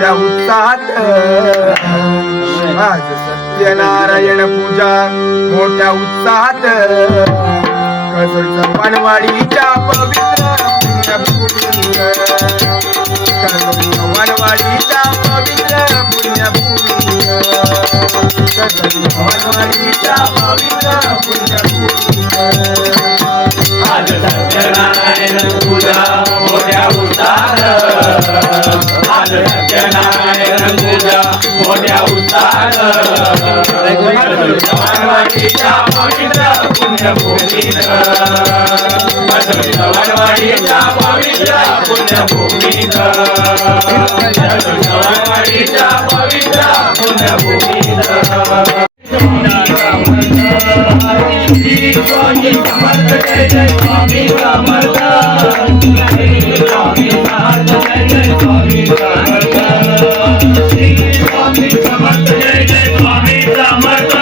मोठ्या उत्साहात आज सत्यनारायण पूजा मोठ्या उत्साहात कसरचा वनवाडीच्या पवित्र पुण्यभूमी कसरचा वनवाडीच्या पवित्र पुण्यभूमी कसरचा वनवाडीच्या पवित्र पुण्यभूमी आज सत्यनारायण पूजा मोठ्या उत्साहात आज सत्यनारायण पूजा मोठ्या उत्साहात वनवाडीच्या पवित्र पुण्यभूमीत वनवाडीच्या पवित्र पुण्यभूमीत वनवाडीच्या पवित्र पुण्यभूमीत स्वामी समर्थ जय जय स्वामी समर्थ स्वामी समर्थ जय जय स्वामी समर्थ स्वामी समर्थ जय जय स्वामी समर्थ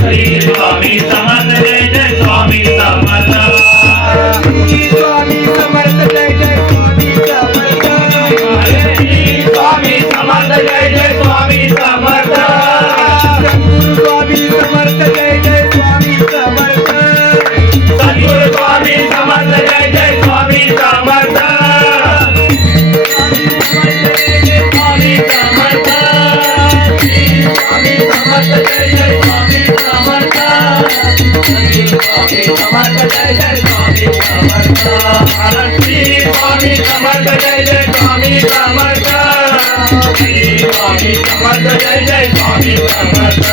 श्री स्वामी समर्थ जय जय स्वामी समर्थ स्वामी समर्थ जय जय स्वामी समर्थ स्वामी समर्थ जय जय स्वामी समर्थ स्वामी समर्थ जय जय स्वामी समर्थ सद्गुरु स्वामी समर्थ जय जय स्वामी समर्थ स्वामी समर्थ स्वामी समर्थ जय जय स्वामी समर्थ स्वामी समर्थ जय जय स्वामी समर्थ स्वामी समर्थ जय जय स्वामी समर्थ स्वामी समर्थ जय जय स्वामी समर्थ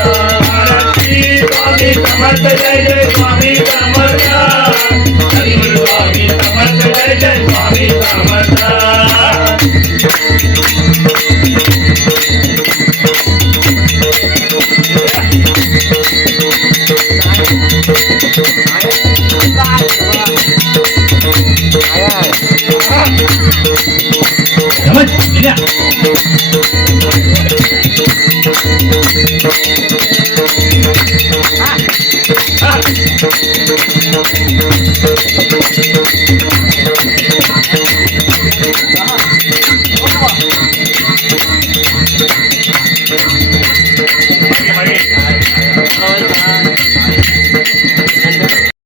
स्वामी समर्थ जय जय स्वामी समर्थ स्वामी समर्थ जय जय स्वामी समर्थ समज